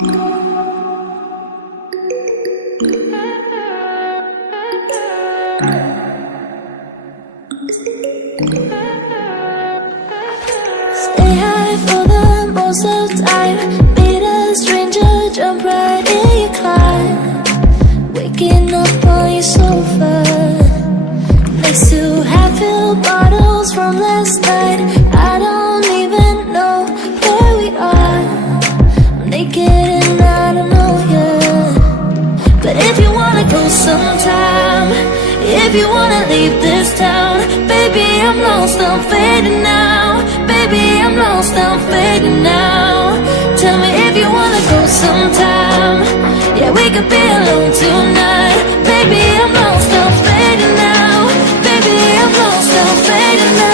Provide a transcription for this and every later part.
Stay high for the most of the time. Meet a stranger, jump right in your car. Waking up on your sofa next to half-filled bottles from last night. I don't even know where we are. I'm naked and I don't know you. But if you wanna go sometime, if you wanna leave this town, baby, I'm lost, I'm fading now. Baby, I'm lost, I'm fading now. Tell me if you wanna go sometime. Yeah, we could be alone tonight. Baby, I'm lost, I'm fading now. Baby, I'm lost, I'm fading now.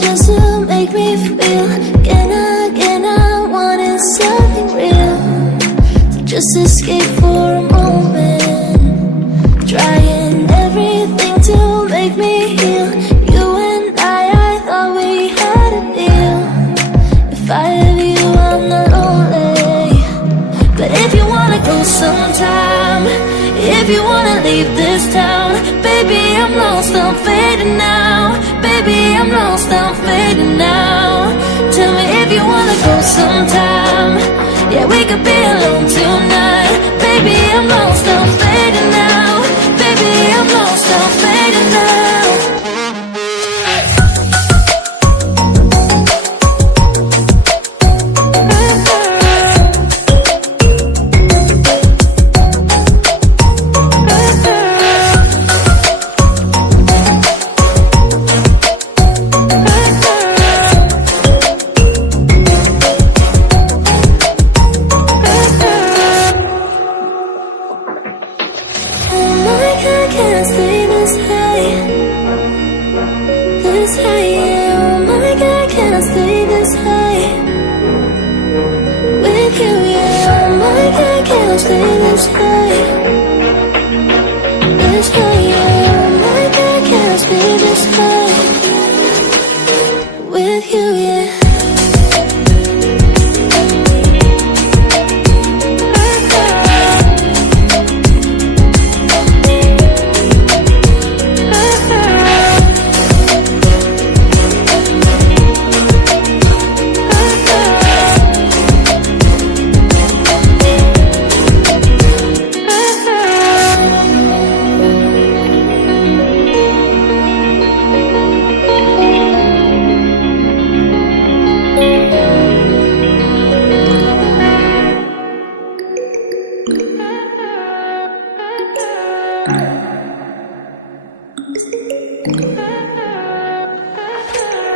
Just to make me feel again, I wanted something real. So just escape for a moment, trying everything to make me heal. You and I thought we had a deal. If I have you, I'm not lonely. But if you wanna go sometime, if you wanna leave this town, baby, I'm lost, I'm fading now. Baby, I'm lost, I'm fading now. Tell me if you wanna go sometime. Yeah, we could be alone tonight. Baby, I'm lost, I'm fading now. Baby, I'm lost, I'm fading now. I can't stay this high, yeah. Oh my God, can't stay this high with you, yeah. Oh my God, can't stay this high, yeah. Oh my God, can't stay this high with you, yeah.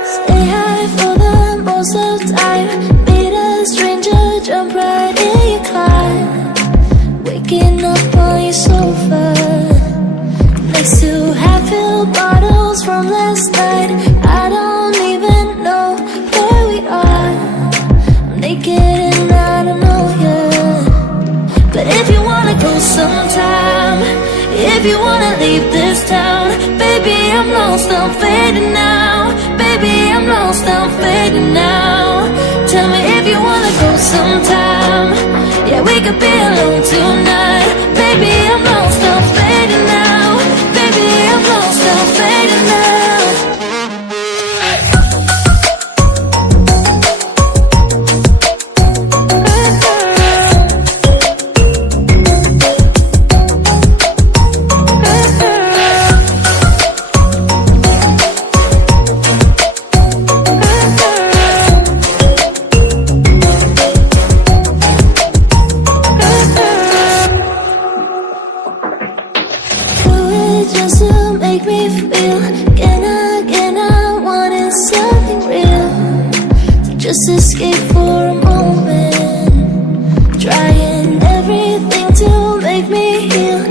Stay high for the most of the time. Meet a stranger, jump right in your car. Waking up on your sofa next to half-filled bottles from last night. I don't even know where we are. I'm naked and I don't know you. But if you wanna go sometime, if you wanna leave this town, baby, I'm lost, I'm fading now. Baby, I'm lost, I'm fading now. Tell me if you wanna go sometime. Yeah, we could be alone tonight. Baby, I'm lost, I'm fading now. Baby, I'm lost, I'm fading now. Just to make me feel again, I wanted something real. So just escape for a moment, trying everything to make me heal.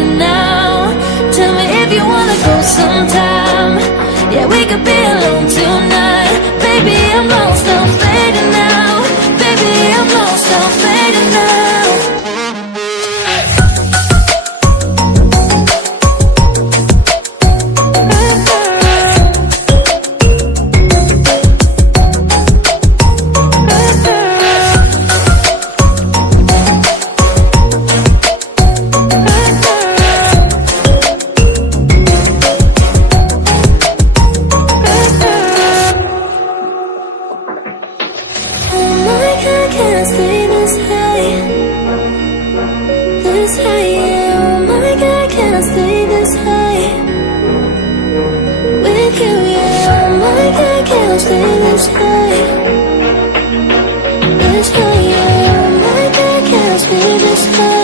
fading now. Tell me if you wanna go sometime. Yeah, we could be alone tonight. Baby, I'm lost, I'm fading now. Baby, I'm lost, I'm fading now. Can't stay this high, yeah. Oh my God, can't stay this high with you, yeah. Oh my God, can't stay this high, yeah. Oh my God, can't stay this high.